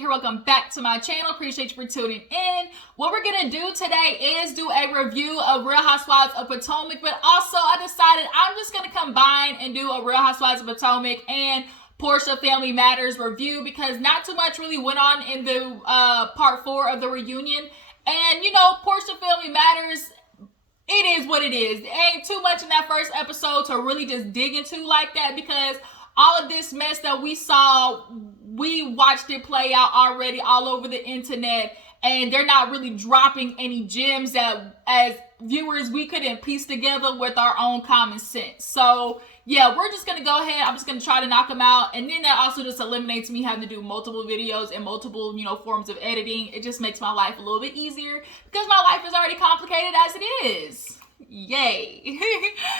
here. Welcome back to my channel. Appreciate you for tuning in. What we're gonna do today is do a review of Real Housewives of Potomac, but also I decided I'm just gonna combine and do a Real Housewives of Potomac and Porsha Family Matters review because not too much really went on in the part 4 of the reunion. And you know, Porsha Family Matters, it is what it is. There ain't too much in that first episode to really just dig into like that because all of this mess that we saw, we watched it play out already all over the internet, and they're not really dropping any gems that as viewers we couldn't piece together with our own common sense. So yeah, we're just gonna go ahead. I'm just gonna try to knock them out, and then that also just eliminates me having to do multiple videos and multiple, forms of editing. It just makes my life a little bit easier because my life is already complicated as it is. Yay.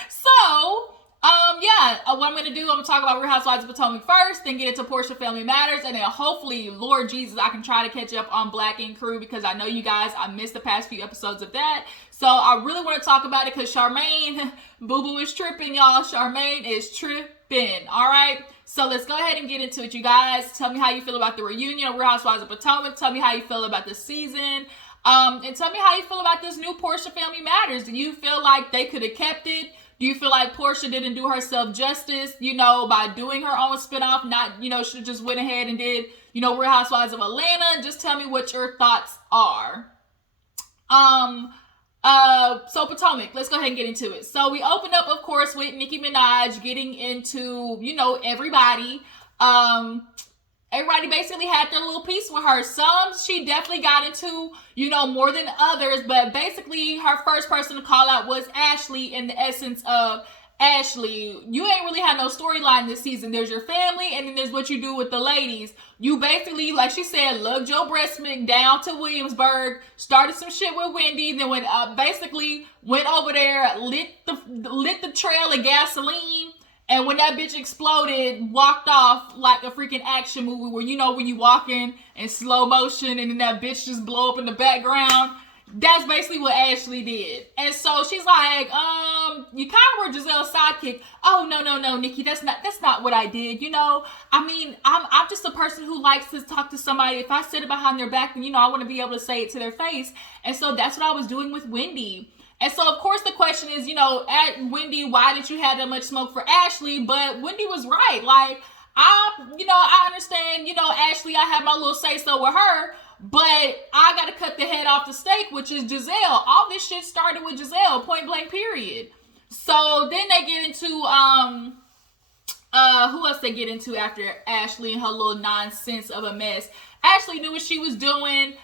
So what I'm gonna do, I'm gonna talk about Real Housewives of Potomac first, then get into Porsha Family Matters, and then hopefully, Lord Jesus, I can try to catch up on Black Ink Crew because I know you guys, I missed the past few episodes of that. So I really want to talk about it because Charmaine, Boo Boo is tripping, y'all. Charmaine is tripping. All right. So let's go ahead and get into it, you guys. Tell me how you feel about the reunion of Real Housewives of Potomac. Tell me how you feel about the season. And tell me how you feel about this new Porsha Family Matters. Do you feel like they could have kept it? Do you feel like Porsha didn't do herself justice, by doing her own spinoff? Not, should just went ahead and did, Real Housewives of Atlanta. Just tell me what your thoughts are. So Potomac, let's go ahead and get into it. So we opened up, of course, with Nicki Minaj getting into, everybody. Everybody basically had their little piece with her. Some she definitely got into, more than others. But basically, her first person to call out was Ashley, in the essence of, Ashley, you ain't really had no storyline this season. There's your family, and then there's what you do with the ladies. You basically, like she said, lugged your breast milk down to Williamsburg, started some shit with Wendy, then went over there, lit the trail of gasoline. And when that bitch exploded, walked off like a freaking action movie where, when you walking in slow motion and then that bitch just blow up in the background. That's basically what Ashley did. And so she's like, you kind of were Giselle's sidekick. Oh, no, Nikki, that's not what I did. I'm just a person who likes to talk to somebody. If I said it behind their back, then, I want to be able to say it to their face. And so that's what I was doing with Wendy. And so, of course, the question is, at Wendy, why did you have that much smoke for Ashley? But Wendy was right. Like, I understand, Ashley, I have my little say-so with her, but I got to cut the head off the steak, which is Giselle. All this shit started with Giselle, point blank, period. So then they get into, who else they get into after Ashley and her little nonsense of a mess? Ashley knew what she was doing.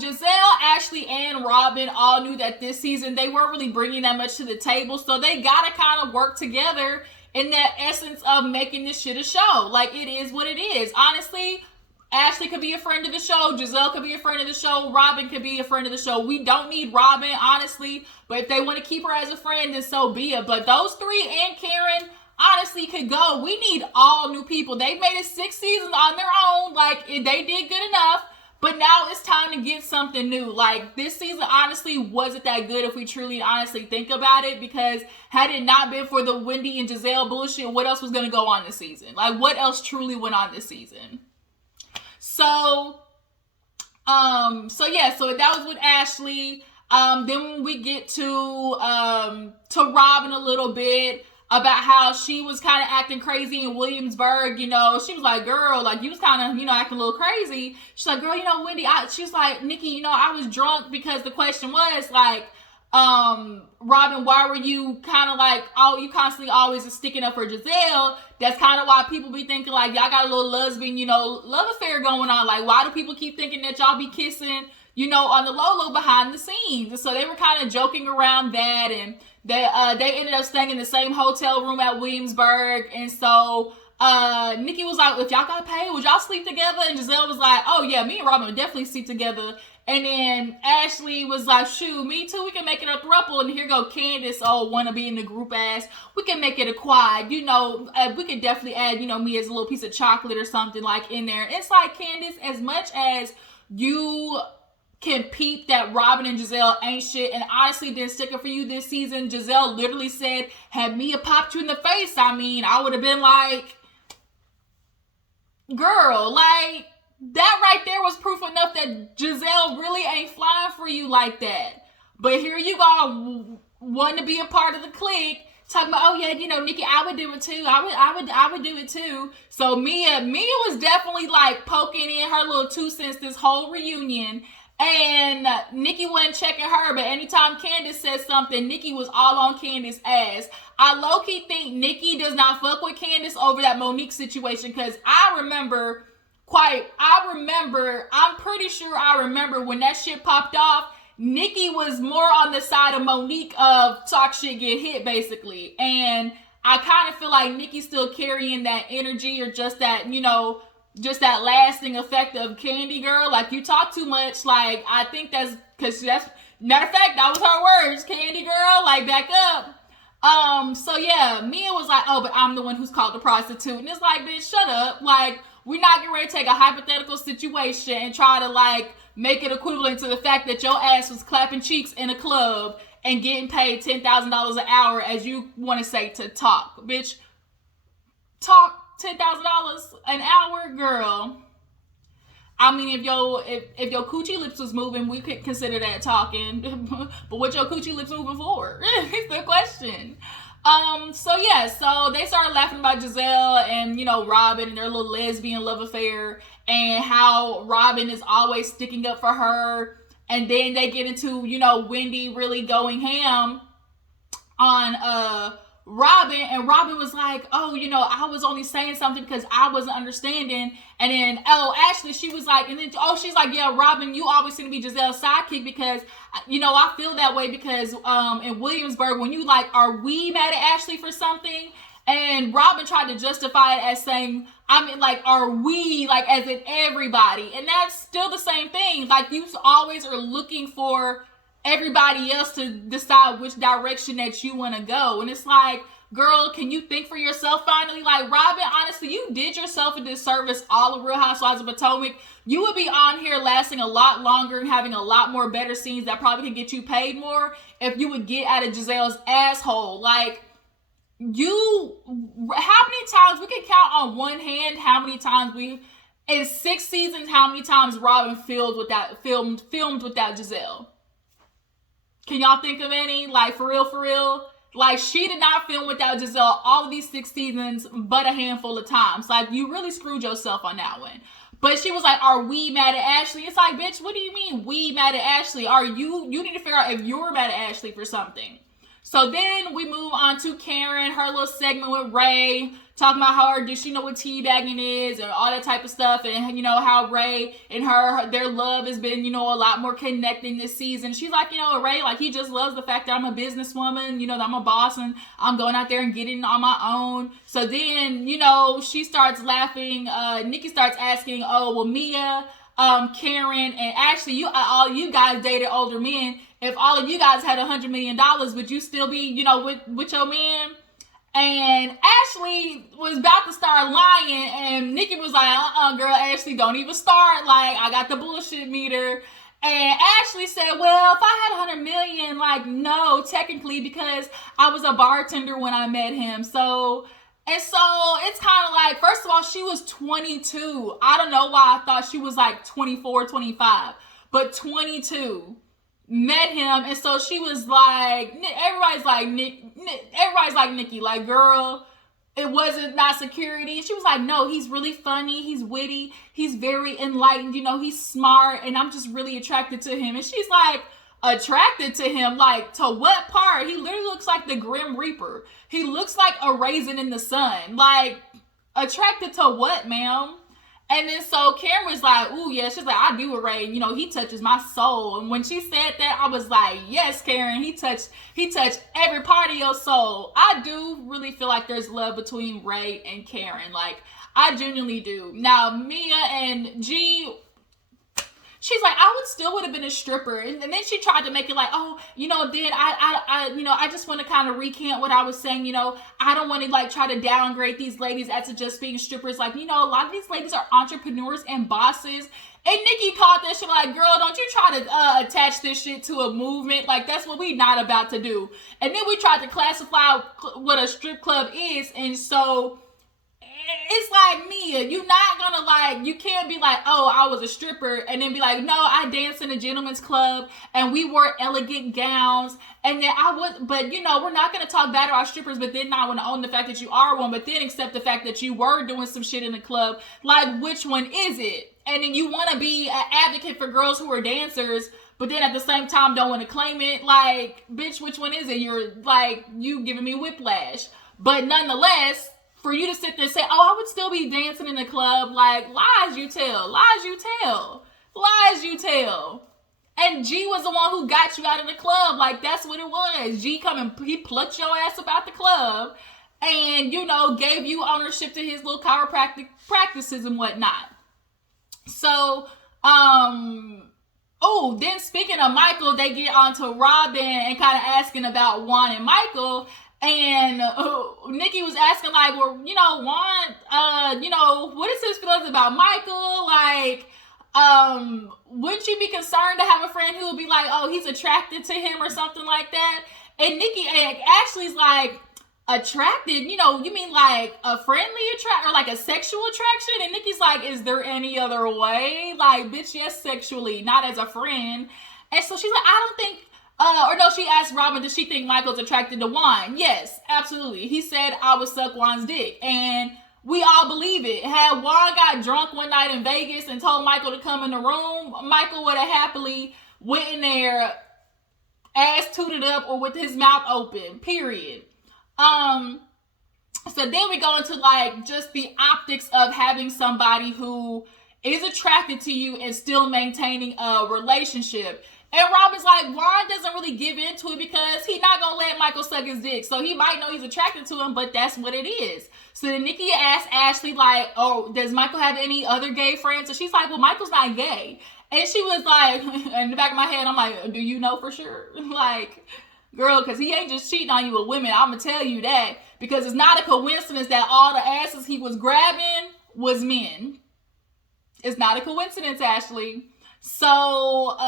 Giselle, Ashley, and Robin all knew that this season they weren't really bringing that much to the table, so they gotta kind of work together in that essence of making this shit a show. Like, it is what it is. Honestly, Ashley could be a friend of the show, Giselle could be a friend of the show, Robin could be a friend of the show. We don't need Robin, honestly, but if they want to keep her as a friend, then so be it. But those three and Karen honestly could go. We need all new people. They made it 6 seasons on their own. Like, they did good enough. But now it's time to get something new. Like, this season honestly wasn't that good if we truly honestly think about it, because had it not been for the Wendy and Giselle bullshit, what else was going to go on this season? Like, what else truly went on this season? So that was with Ashley. Then we get to Robin a little bit about how she was kind of acting crazy in Williamsburg. She was like, girl, like, you was kind of, acting a little crazy. She's like, girl, Wendy, she's like, Nikki, I was drunk, because the question was like, Robin, why were you kind of like, you constantly always sticking up for Giselle? That's kind of why people be thinking like, y'all got a little lesbian, love affair going on. Like, why do people keep thinking that y'all be kissing, on the low behind the scenes? And so they were kind of joking around that, and they ended up staying in the same hotel room at Williamsburg. And so Nikki was like, if y'all got paid, would y'all sleep together? And Giselle was like, oh yeah, me and Robin would definitely sleep together. And then Ashley was like, shoot, me too, we can make it a throuple. And here go Candace, want to be in the group ass. We can make it a quad, we could definitely add, me as a little piece of chocolate or something like in there. It's like, Candace, as much as you can peep that Robin and Giselle ain't shit and honestly didn't stick it for you this season, Giselle literally said, had Mia popped you in the face, I would have been like, girl, like, that right there was proof enough that Giselle really ain't flying for you like that. But here you go, wanting to be a part of the clique, talking about, oh yeah, you know, Nikki, I would do it too. I would do it too. So Mia was definitely like poking in her little 2 cents this whole reunion. And Nikki wasn't checking her, but anytime Candace said something, Nikki was all on Candace's ass. I low-key think Nikki does not fuck with Candace over that Monique situation, because I'm pretty sure I remember when that shit popped off, Nikki was more on the side of Monique of talk shit, get hit, basically. And I kind of feel like Nikki's still carrying that energy, or just that, you know, just that lasting effect of Candy Girl. Like, you talk too much. Like, I think that's, because that's, matter of fact, that was her words, Candy Girl, like, back up. So yeah, Mia was like, oh, but I'm the one who's called the prostitute. And it's like, bitch, shut up. Like, we're not getting ready to take a hypothetical situation and try to, like, make it equivalent to the fact that your ass was clapping cheeks in a club and getting paid $10,000 an hour, as you want to say, to talk. Bitch, talk $10,000 an hour, girl. I mean, if your coochie lips was moving, we could consider that talking. But what your coochie lips moving for? It's the question. So yeah, so they started laughing about Giselle and, you know, Robin and their little lesbian love affair, and how Robin is always sticking up for her. And then they get into, you know, Wendy really going ham on Robin, and Robin was like, oh, you know, I was only saying something because I wasn't understanding. And then Ashley, she was like, and then she's like, yeah, Robin, you always seem to be Giselle's sidekick, because, you know, I feel that way because in Williamsburg, when you like, are we mad at Ashley for something? And Robin tried to justify it as saying, I mean, like, are we, like, as in everybody? And that's still the same thing. Like, you always are looking for everybody else to decide which direction that you want to go. And it's like, girl, can you think for yourself finally? Like, Robin, honestly, you did yourself a disservice all of Real Housewives of Potomac. You would be on here lasting a lot longer and having a lot more better scenes that probably could get you paid more if you would get out of Giselle's asshole. Like, how many times, we can count on one hand how many times in 6 seasons, how many times Robin filmed without Giselle. Can y'all think of any? Like, for real? Like, she did not film without Giselle all of these 6 seasons, but a handful of times. Like, you really screwed yourself on that one. But she was like, are we mad at Ashley? It's like, bitch, what do you mean we mad at Ashley? You need to figure out if you're mad at Ashley for something. So then we move on to Karen, her little segment with Ray, talking about how does she know what teabagging is and all that type of stuff, and, you know, how Ray and their love has been, you know, a lot more connecting this season. She's like, you know, Ray, like, he just loves the fact that I'm a businesswoman, you know, that I'm a boss and I'm going out there and getting on my own. So then, you know, she starts laughing. Nikki starts asking, oh, well, Mia, Karen, and Ashley, all you guys dated older men. If all of you guys had $100 million, would you still be, you know, with your man? And Ashley was about to start lying, and Nikki was like, girl, Ashley, don't even start. Like, I got the bullshit meter. And Ashley said, well, if I had 100 million, like, no, technically, because I was a bartender when I met him. So it's kind of like, first of all, she was 22. I don't know why I thought she was like 24, 25, but 22. Met him, and so she was like, everybody's like Nikki, like, girl, it wasn't not security. And she was like, no, he's really funny, he's witty, he's very enlightened, you know, he's smart, and I'm just really attracted to him. And she's like, attracted to him? Like, to what part? He literally looks like the Grim Reaper. He looks like a raisin in the sun. Like, attracted to what, ma'am? And then so Karen was like, ooh, yeah. She's like, I do with Ray. You know, he touches my soul. And when she said that, I was like, yes, Karen. He touched every part of your soul. I do really feel like there's love between Ray and Karen. Like, I genuinely do. Now, Mia and G, she's like, I would have been a stripper. And then she tried to make it like, oh, you know, then I just want to kind of recant what I was saying. You know, I don't want to like try to downgrade these ladies as to just being strippers. Like, you know, a lot of these ladies are entrepreneurs and bosses. And Nikki called that shit like, girl, don't you try to attach this shit to a movement. Like, that's what we not about to do. And then we tried to classify what a strip club is. And so it's like, Mia, you're not gonna like, you can't be like, oh, I was a stripper, and then be like, no, I danced in a gentleman's club and we wore elegant gowns, and then I was, but you know, we're not gonna talk bad about strippers, but then not want to own the fact that you are one, but then accept the fact that you were doing some shit in the club. Like, which one is it? And then you want to be an advocate for girls who are dancers, but then at the same time don't want to claim it. Like, bitch, which one is it? You're like, you giving me whiplash. But nonetheless, for you to sit there and say, oh, I would still be dancing in the club, like, lies you tell, lies you tell, lies you tell. And G was the one who got you out of the club. Like, that's what it was. G he plucked your ass about the club and, you know, gave you ownership to his little chiropractic practices and whatnot. So, then speaking of Michael, they get onto Robin and kind of asking about Juan and Michael. And Nikki was asking, like, well, you know, Juan, you know, what is his feelings about Michael? Like, wouldn't you be concerned to have a friend who would be like, oh, he's attracted to him or something like that? And Nikki Ashley's like, attracted? You know, you mean like a friendly attraction or like a sexual attraction? And Nikki's like, is there any other way? Like, bitch, yes, sexually, not as a friend. And so she's like, I don't think, she asked Robin, does she think Michael's attracted to Juan? Yes, absolutely. He said, I would suck Juan's dick. And we all believe it. Had Juan got drunk one night in Vegas and told Michael to come in the room, Michael would have happily went in there, ass tooted up or with his mouth open, period. So then we go into like just the optics of having somebody who is attracted to you and still maintaining a relationship. And Robin's like, Juan doesn't really give into it because he's not gonna let Michael suck his dick. So he might know he's attracted to him, but that's what it is. So then Nikki asked Ashley, like, oh, does Michael have any other gay friends? And she's like, well, Michael's not gay. And she was like, in the back of my head, I'm like, do you know for sure? Like, girl, because he ain't just cheating on you with women. I'm gonna tell you that. Because it's not a coincidence that all the asses he was grabbing was men. It's not a coincidence, Ashley. So,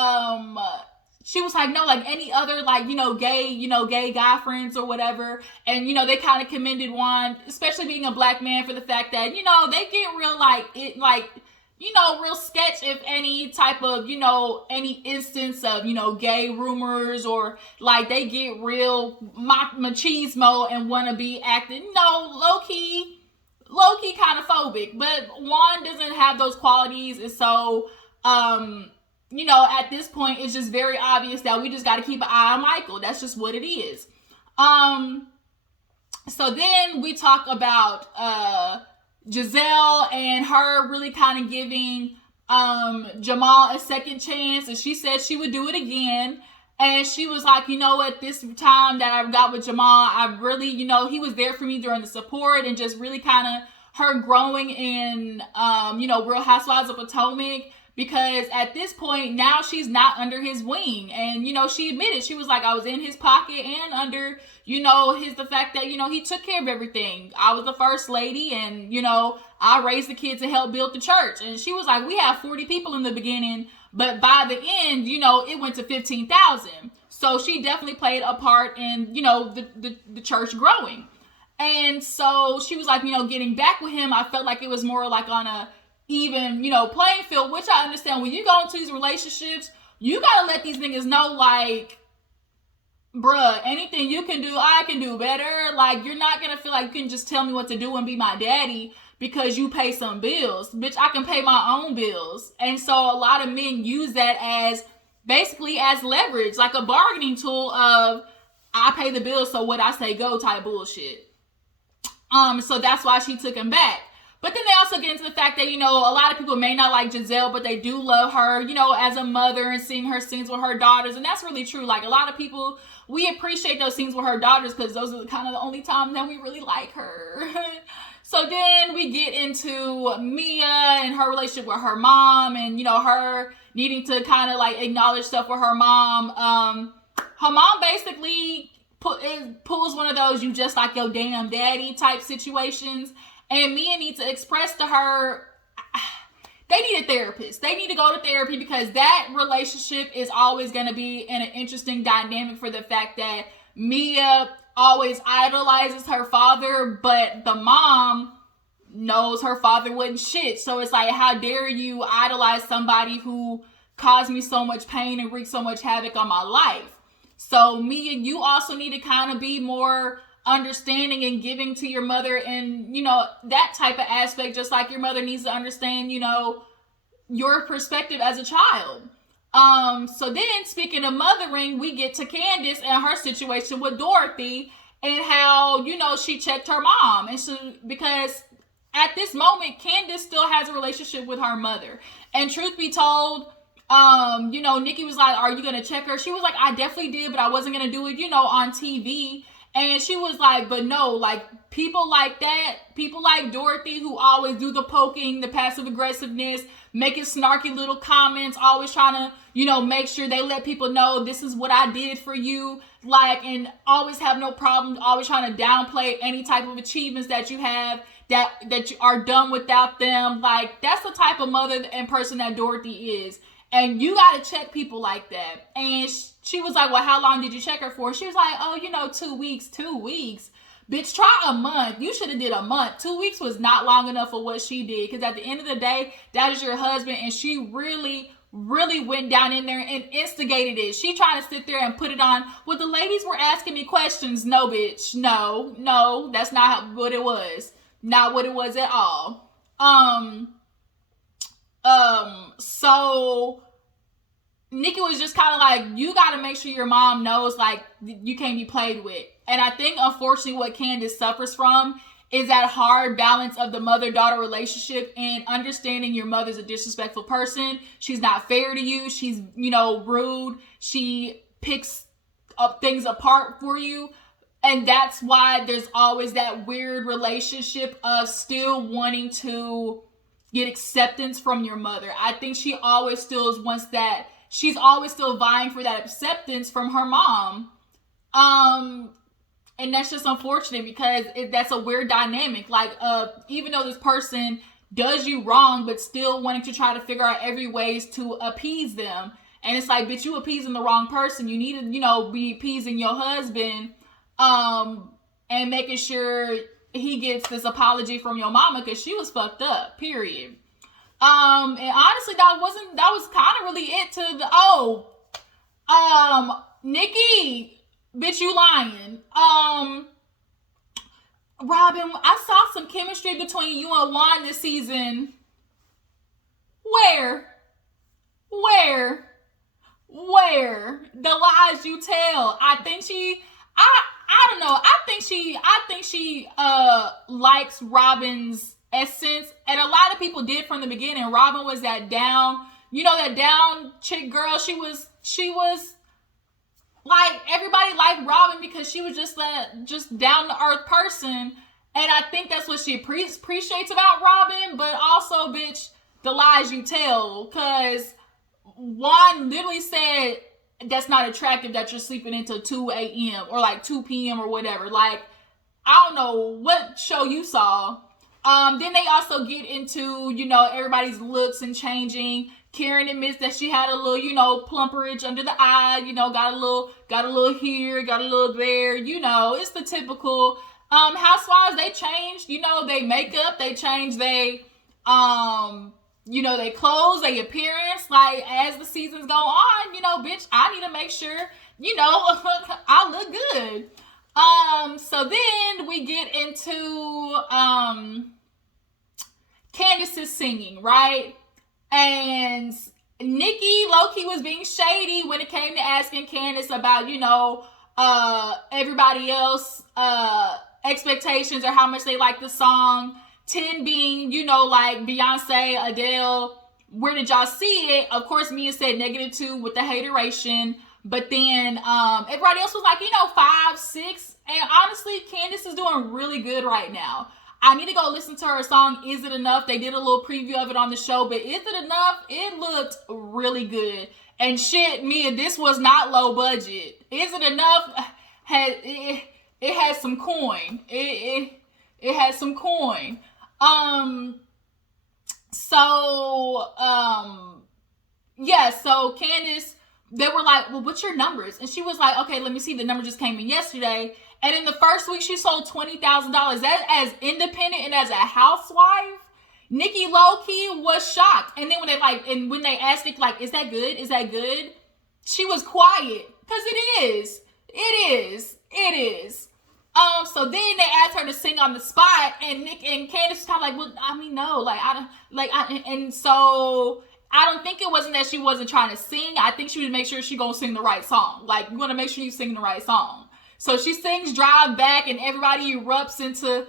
she was like, no, like any other, like, gay guy friends or whatever. And, they kind of commended Juan, especially being a black man, for the fact that, they get real, real sketch if any type of, any instance of, gay rumors, or like they get real machismo and want to be acting, low-key kind of phobic. But Juan doesn't have those qualities. And so, at this point, it's just very obvious that we just got to keep an eye on Michael. That's just what it is. So then we talk about Giselle and her really kind of giving Jamal a second chance. And she said she would do it again. And she was like, this time that I got with Jamal, I really, he was there for me during the support and just really kind of her growing in, Real Housewives of Potomac. Because at this point, now she's not under his wing. And, she admitted, she was like, I was in his pocket and under, the fact that, he took care of everything. I was the first lady and, I raised the kids and helped build the church. And she was like, we had 40 people in the beginning, but by the end, it went to 15,000. So she definitely played a part in, the church growing. And so she was like, getting back with him, I felt like it was more like on a even, playing field, which I understand. When you go into these relationships, you gotta let these niggas know, like, bruh, anything you can do, I can do better. Like, you're not gonna feel like you can just tell me what to do and be my daddy because you pay some bills. Bitch, I can pay my own bills. And so a lot of men use that as basically as leverage, like a bargaining tool of, I pay the bills, so what I say go type bullshit. So that's why she took him back. But then they also get into the fact that, a lot of people may not like Giselle, but they do love her, as a mother and seeing her scenes with her daughters. And that's really true. Like, a lot of people, we appreciate those scenes with her daughters because those are kind of the only times that we really like her. So then we get into Mia and her relationship with her mom and, her needing to kind of like acknowledge stuff with her mom. Her mom basically pulls one of those you just like your damn daddy type situations. And Mia needs to express to her, they need a therapist. They need to go to therapy because that relationship is always going to be in an interesting dynamic for the fact that Mia always idolizes her father, but the mom knows her father wasn't shit. So it's like, how dare you idolize somebody who caused me so much pain and wreaked so much havoc on my life? So me and you also need to kind of be more understanding and giving to your mother, and that type of aspect, just like your mother needs to understand your perspective as a child. So then, speaking of mothering, we get to Candace and her situation with Dorothy, and how she checked her mom, and because at this moment Candace still has a relationship with her mother. And truth be told, Nikki was like, are you gonna check her? She was like, I definitely did, but I wasn't gonna do it on TV. And she was like, but no, like, people like that, people like Dorothy, who always do the poking, the passive aggressiveness, making snarky little comments, always trying to, make sure they let people know this is what I did for you, like, and always have no problem, always trying to downplay any type of achievements that you have, that you are done without them. Like, that's the type of mother and person that Dorothy is. And you got to check people like that. And she was like, well, how long did you check her for? She was like, oh, 2 weeks. 2 weeks. Bitch, try a month. You should have did a month. 2 weeks was not long enough for what she did. Because at the end of the day, that is your husband. And she really, really went down in there and instigated it. She tried to sit there and put it on. Well, the ladies were asking me questions. No, bitch. No, that's not what it was. Not what it was at all. So Nikki was just kind of like, you got to make sure your mom knows, like, you can't be played with. And I think, unfortunately, what Candace suffers from is that hard balance of the mother-daughter relationship, and understanding your mother's a disrespectful person. She's not fair to you. She's, rude. She picks up things apart for you. And that's why there's always that weird relationship of still wanting to get acceptance from your mother. I think she always still wants that. She's always still vying for that acceptance from her mom. And that's just unfortunate, because that's a weird dynamic. Like, even though this person does you wrong, but still wanting to try to figure out every ways to appease them. And it's like, bitch, you appeasing the wrong person. You need to, be appeasing your husband, and making sure he gets this apology from your mama, because she was fucked up, period. And honestly, that was kind of really it to the, Nikki, bitch, you lying. Robin, I saw some chemistry between you and Juan this season. Where? The lies you tell. I don't know. I think she likes Robin's essence, and a lot of people did from the beginning. Robin was that down, that down chick girl. She was like, everybody liked Robin because she was just down to earth person, and I think that's what she appreciates about Robin. But also, bitch, the lies you tell, because Juan literally said, that's not attractive that you're sleeping until 2 a.m. or like 2 p.m. or whatever. Like, I don't know what show you saw. Then they also get into, everybody's looks and changing. Karen admits that she had a little, plumperage under the eye, got a little here, got a little there, it's the typical, housewives. They changed, they makeup, they change they they clothes, they appearance, like, as the seasons go on, bitch, I need to make sure, I look good. So then we get into, Candace's singing, right? And Nikki low-key was being shady when it came to asking Candace about, everybody else, expectations or how much they like the song. 10 being, like Beyonce, Adele. Where did y'all see it? Of course, Mia said -2 with the hateration. But then everybody else was like, 5, 6. And honestly, Candace is doing really good right now. I need to go listen to her song, Is It Enough? They did a little preview of it on the show, but Is It Enough? It looked really good. And shit, Mia, this was not low budget. Is It Enough? It had some coin. It had some coin. So Candace, they were like, well, what's your numbers? And she was like, okay, let me see. The number just came in yesterday. And in the first week, she sold $20,000. That's as independent and as a housewife. Nikki low-key was shocked. And then when they asked Nikki, like, is that good? Is that good? She was quiet. Because it is. It is. It is. So then they asked her to sing on the spot, and Nick and Candace was kind of like, well, I mean, no, and so I don't think it wasn't that she wasn't trying to sing. I think she would make sure she gonna sing the right song. Like, you want to make sure you sing the right song. So she sings Drive Back, and everybody erupts into,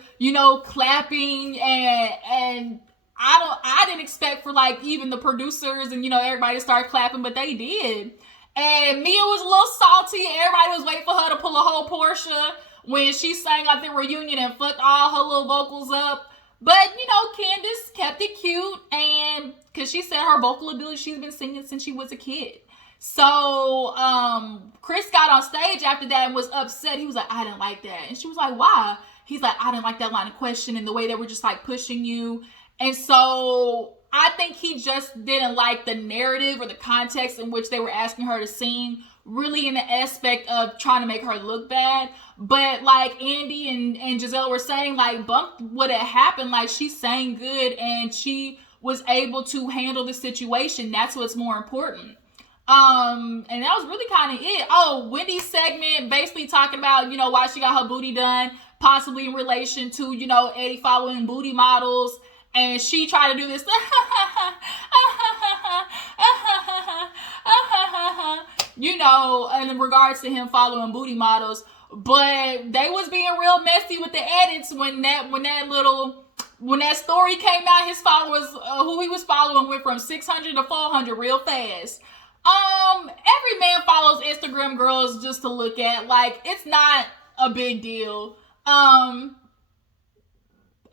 clapping, and I didn't expect for, like, even the producers and, everybody to start clapping, but they did. And Mia was a little salty. Everybody was waiting for her to pull a whole Porsha when she sang at the reunion and fucked all her little vocals up. But, Candace kept it cute, and because she said her vocal ability, she's been singing since she was a kid. So, Chris got on stage after that and was upset. He was like, I didn't like that. And she was like, why? He's like, I didn't like that line of question and the way they were just, like, pushing you. And so I think he just didn't like the narrative or the context in which they were asking her to sing, really in the aspect of trying to make her look bad. But like Andy and Giselle were saying, like, bump would have happened. Like, she sang good and she was able to handle the situation. That's what's more important. And that was really kind of it. Oh, Wendy's segment basically talking about, why she got her booty done, possibly in relation to, Eddie following booty models. And she tried to do this, in regards to him following booty models. But they was being real messy with the edits when that story came out. His followers, who he was following, went from 600 to 400 real fast. Every man follows Instagram girls just to look at. Like, it's not a big deal.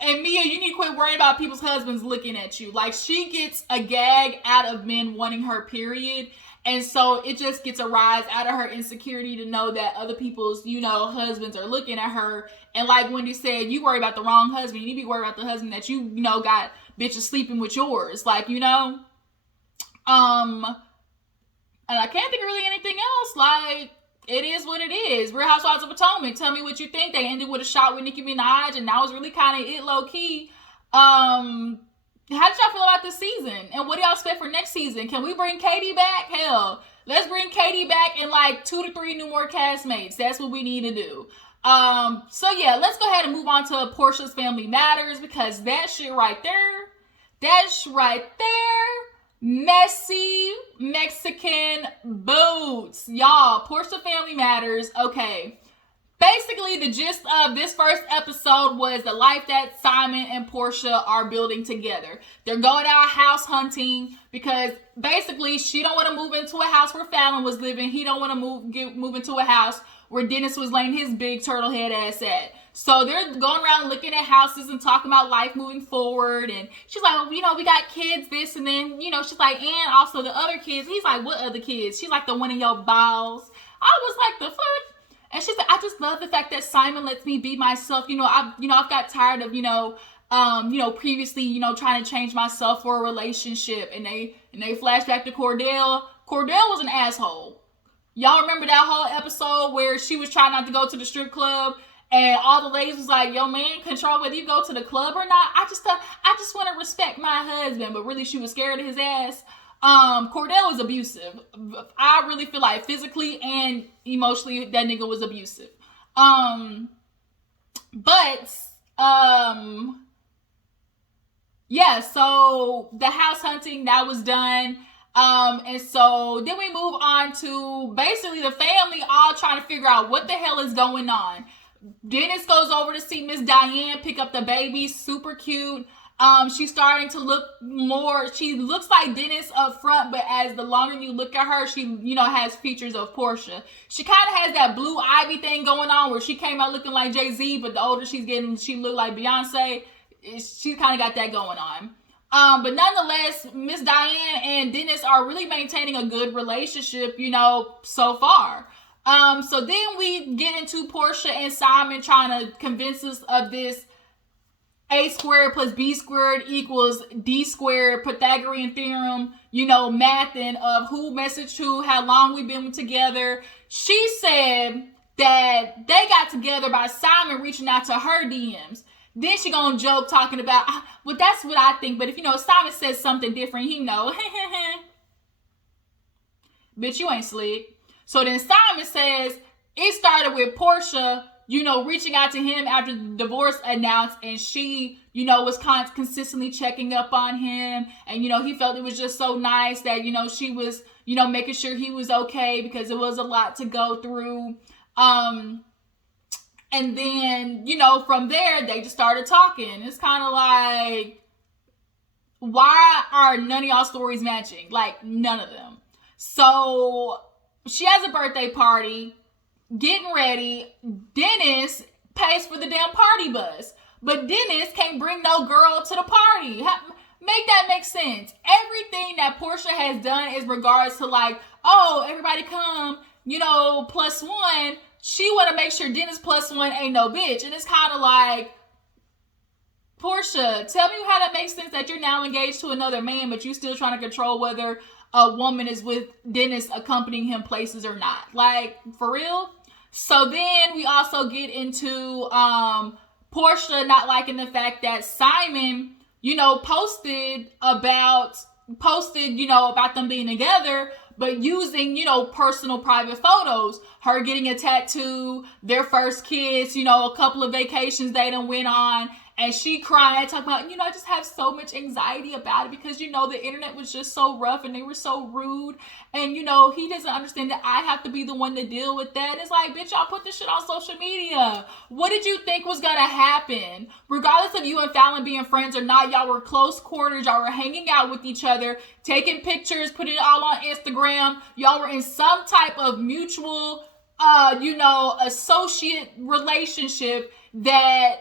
And Mia, you need to quit worrying about people's husbands looking at you. Like, she gets a gag out of men wanting her, period. And so it just gets a rise out of her insecurity to know that other people's, husbands are looking at her. And like Wendy said, you worry about the wrong husband. You need to be worried about the husband that got bitches sleeping with yours. Like, and I can't think of really anything else. Like, it is what it is. Real Housewives of Potomac. Tell me what you think. They ended with a shot with Nicki Minaj, and that was really kind of it, low key. How did y'all feel about this season? And what do y'all expect for next season? Can we bring Katie back? Hell, let's bring Katie back and like 2 to 3 new more castmates. That's what we need to do. So yeah, let's go ahead and move on to Porsha's Family Matters, because that shit right there, messy Mexican boots. Y'all, Porsha Family Matters. Okay. Basically, the gist of this first episode was the life that Simon and Porsha are building together. They're going out house hunting because basically she don't want to move into a house where Fallon was living. He don't want to move into a house where Dennis was laying his big turtle head ass at. So they're going around looking at houses and talking about life moving forward. And she's like, well, we got kids, this, and then, she's like, and also the other kids. He's like, what other kids? She's like, the one in your balls. I was like, the fuck? And she's like, I just love the fact that Simon lets me be myself. I've got tired of, previously, trying to change myself for a relationship. And they flash back to Cordell. Cordell was an asshole. Y'all remember that whole episode where she was trying not to go to the strip club? And all the ladies was like, yo, man, control whether you go to the club or not. I just want to respect my husband. But really, she was scared of his ass. Cordell was abusive. I really feel like physically and emotionally, that nigga was abusive. Yeah, so the house hunting, that was done. And so then we move on to basically the family all trying to figure out what the hell is going on. Dennis goes over to see Miss Diane pick up the baby. Super cute. She's starting to look more, she looks like Dennis up front, but as the longer you look at her, she, has features of Porsha. She kind of has that Blue Ivy thing going on where she came out looking like Jay-Z, but the older she's getting, she looked like Beyonce. She kind of got that going on. But nonetheless, Miss Diane and Dennis are really maintaining a good relationship, so far. So then we get into Porsha and Simon trying to convince us of this A squared plus B squared equals D squared Pythagorean theorem, mathing of who messaged who, how long we've been together. She said that they got together by Simon reaching out to her DMs. Then she gonna joke talking about, well, that's what I think, but if Simon says something different, he know. Bitch, you ain't slick. So then Simon says it started with Porsha, reaching out to him after the divorce announced, and she, was consistently checking up on him, and he felt it was just so nice that she was making sure he was okay because it was a lot to go through. And then, from there, they just started talking. It's kind of like, why are none of y'all stories matching? Like, none of them. So, she has a birthday party, getting ready. Dennis pays for the damn party bus. But Dennis can't bring no girl to the party. Make that make sense. Everything that Porsha has done is regards to like, oh, everybody come, +1. She want to make sure Dennis +1 ain't no bitch. And it's kind of like, Porsha, tell me how that makes sense that you're now engaged to another man, but you still trying to control whether a woman is with Dennis accompanying him places or not. Like, for real? So then we also get into Porsha not liking the fact that Simon, posted about them being together, but using, personal private photos. Her getting a tattoo, their first kiss, a couple of vacations they done went on. And she crying, talking about, I just have so much anxiety about it because, the internet was just so rough and they were so rude. And, he doesn't understand that I have to be the one to deal with that. And it's like, bitch, y'all put this shit on social media. What did you think was going to happen? Regardless of you and Fallon being friends or not, y'all were close quarters. Y'all were hanging out with each other, taking pictures, putting it all on Instagram. Y'all were in some type of mutual, associate relationship that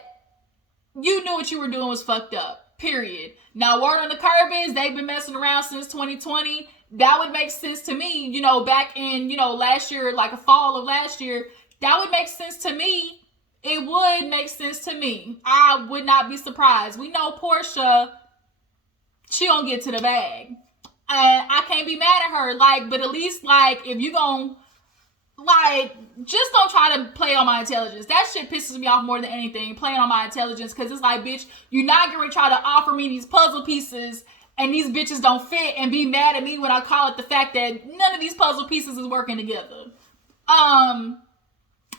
you knew what you were doing was fucked up, period. Now, word on the curb is they've been messing around since 2020. That would make sense to me, back in, last year, like a fall of last year. That would make sense to me. It would make sense to me. I would not be surprised. We know Porsha, she gonna get to the bag. And I can't be mad at her, but at least, if you gonna, just don't try to play on my intelligence. That shit pisses me off more than anything, playing on my intelligence, because it's like, bitch, you're not going to try to offer me these puzzle pieces and these bitches don't fit and be mad at me when I call it the fact that none of these puzzle pieces is working together.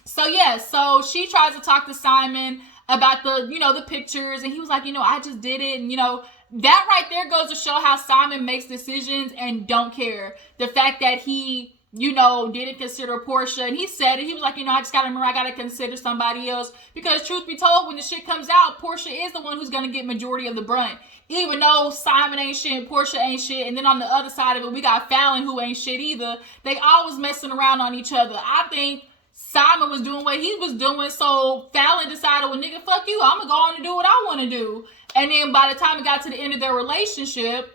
So she tries to talk to Simon about the pictures, and he was like, I just did it, and that right there goes to show how Simon makes decisions and don't care. The fact that he didn't consider Porsha. And he said it. He was like, I just got to remember I got to consider somebody else. Because truth be told, when the shit comes out, Porsha is the one who's going to get majority of the brunt. Even though Simon ain't shit, Porsha ain't shit. And then on the other side of it, we got Fallon who ain't shit either. They always messing around on each other. I think Simon was doing what he was doing. So Fallon decided, well, nigga, fuck you. I'm going to go on and do what I want to do. And then by the time it got to the end of their relationship,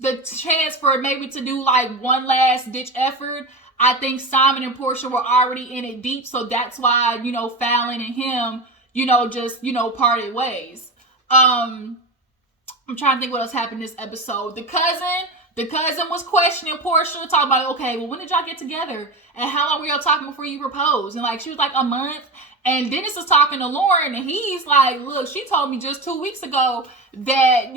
the chance for maybe to do one last ditch effort, I think Simon and Porsha were already in it deep. So that's why, Fallon and him, just, parted ways. I'm trying to think what else happened this episode. The cousin was questioning Porsha, talking about, okay, well, when did y'all get together? And how long were y'all talking before you proposed? And she was like, a month. And Dennis is talking to Lauren, and he's like, look, she told me just 2 weeks ago that,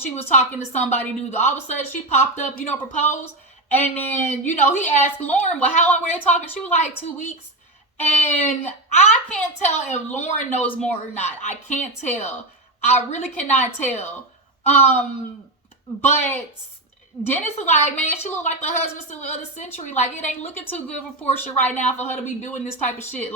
she was talking to somebody new. All of a sudden, she popped up, proposed. And then, he asked Lauren, well, how long were they talking? She was like, 2 weeks. And I can't tell if Lauren knows more or not. I can't tell. I really cannot tell. But Dennis is like, man, she look like the husband still of the century. It ain't looking too good for Porsha right now for her to be doing this type of shit.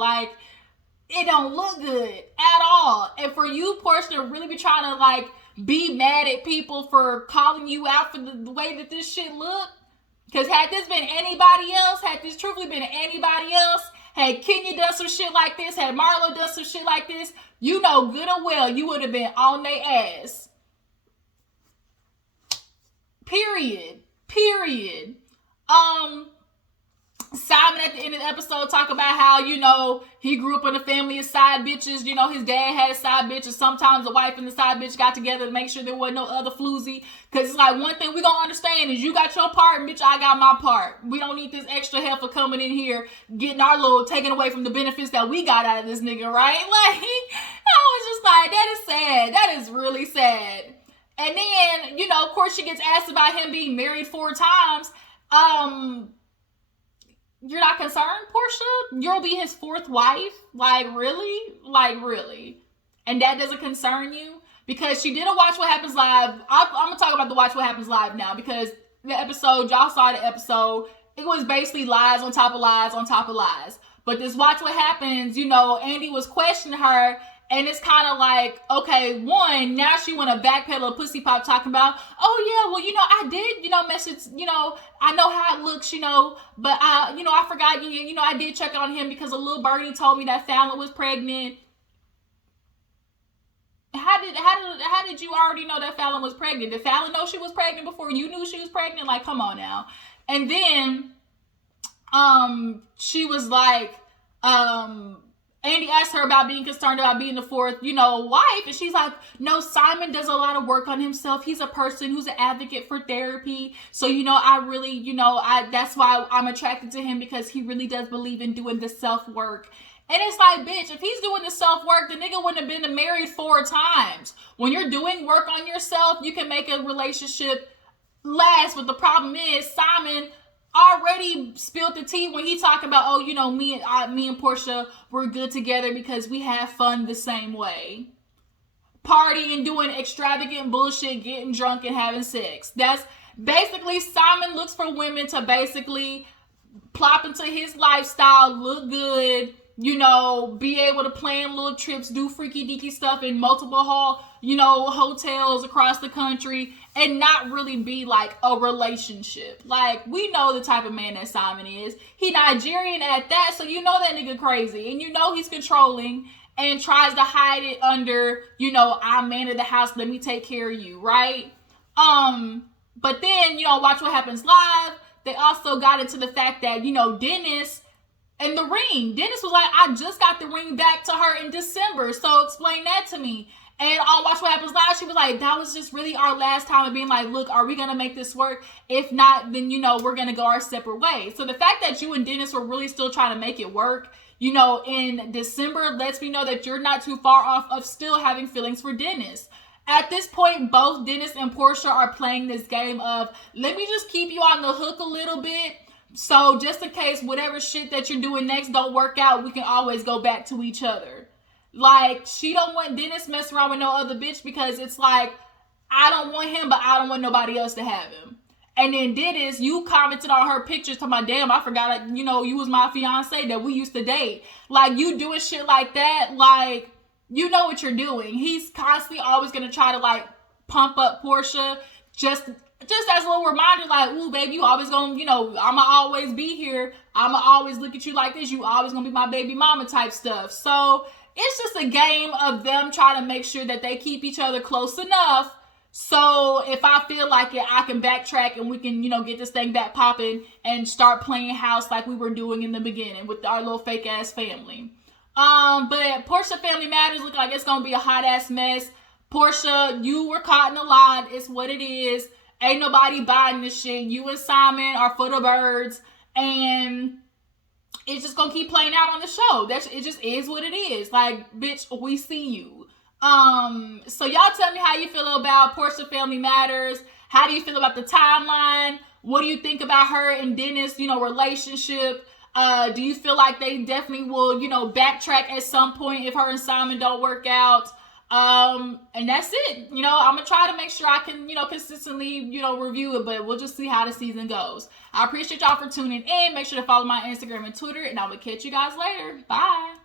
It don't look good at all. And for you, Porsha, to really be trying to be mad at people for calling you out for the way that this shit looked. Because had this been anybody else, had this truthfully been anybody else, had Kenya done some shit like this, had Marlo done some shit like this, good and well, you would have been on their ass. Period. Simon at the end of the episode talk about how, you know, he grew up in a family of side bitches. You know, his dad had a side bitch, and sometimes the wife and the side bitch got together to make sure there wasn't no other floozy. Because it's like, one thing we gonna understand is you got your part, and bitch, I got my part. We don't need this extra heifer coming in here, getting our little, taken away from the benefits that we got out of this nigga, right? Like, I was just like, that is sad. That is really sad. And then, you know, of course, she gets asked about him being married 4 times. You're not concerned, Porsha? You'll be his 4th wife? Like, really? Like, really? And that doesn't concern you? Because she didn't watch What Happens Live. I'm going to talk about the Watch What Happens Live now, because the episode, y'all saw the episode, it was basically lies on top of lies on top of lies. But this Watch What Happens, you know, Andy was questioning her, and it's kind of like, okay, one, now she want to backpedal a pussy pop talking about, oh yeah, well, you know, I did, you know, message, you know, I know how it looks, you know, but you know, I forgot, you know, I did check on him because a little birdie told me that Fallon was pregnant. How did you already know that Fallon was pregnant? Did Fallon know she was pregnant before you knew she was pregnant? Like, come on now. And then, she was like, Andy asked her about being concerned about being the 4th, you know, wife. And she's like, no, Simon does a lot of work on himself. He's a person who's an advocate for therapy. So, you know, I really, you know, that's why I'm attracted to him, because he really does believe in doing the self-work. And it's like, bitch, if he's doing the self-work, the nigga wouldn't have been married 4 times. When you're doing work on yourself, you can make a relationship last. But the problem is, Simon already spilled the tea when he talking about, oh, you know, me and Porsha, we're good together because we have fun the same way. Partying, doing extravagant bullshit, getting drunk and having sex. That's basically, Simon looks for women to basically plop into his lifestyle, look good, you know, be able to plan little trips, do freaky deaky stuff in multiple hotels across the country, and not really be like a relationship. Like, we know the type of man that Simon is. He Nigerian at that, so you know that nigga crazy, and you know he's controlling and tries to hide it under, you know, I'm man of the house, let me take care of you, right? But then, you know, Watch What Happens Live, they also got into the fact that, you know, Dennis and the ring. Dennis was like, I just got the ring back to her in December, so explain that to me. And on Watch What Happens Live, she was like, that was just really our last time of being like, look, are we going to make this work? If not, then, you know, we're going to go our separate ways. So the fact that you and Dennis were really still trying to make it work, you know, in December, lets me know that you're not too far off of still having feelings for Dennis. At this point, both Dennis and Porsha are playing this game of, let me just keep you on the hook a little bit. So just in case whatever shit that you're doing next don't work out, we can always go back to each other. Like, she don't want Dennis messing around with no other bitch, because it's like, I don't want him, but I don't want nobody else to have him. And then Dennis, you commented on her pictures talking about, damn, I forgot, you know, you was my fiance that we used to date. Like, you doing shit like that, like, you know what you're doing. He's constantly always going to try to, like, pump up Porsha, just as a little reminder, like, ooh, baby, you always gonna, you know, I'ma always be here. I'ma always look at you like this. You always gonna be my baby mama type stuff. So it's just a game of them trying to make sure that they keep each other close enough. So if I feel like it, I can backtrack and we can, you know, get this thing back popping and start playing house like we were doing in the beginning with our little fake ass family. But Porsha Family Matters look like it's gonna be a hot ass mess. Porsha, you were caught in a lie. It's what it is. Ain't nobody buying this shit. You and Simon are for the birds, and it's just gonna keep playing out on the show. It just is what it is. Like, bitch, we see you. So y'all tell me how you feel about Porsha Family Matters. How do you feel about the timeline? What do you think about her and Dennis, you know, relationship? Do you feel like they definitely will, you know, backtrack at some point if her and Simon don't work out? And that's it. You know, I'm gonna try to make sure I can, you know, consistently, you know, review it, but we'll just see how the season goes. I appreciate y'all for tuning in. Make sure to follow my Instagram and Twitter, and I will catch you guys later. Bye.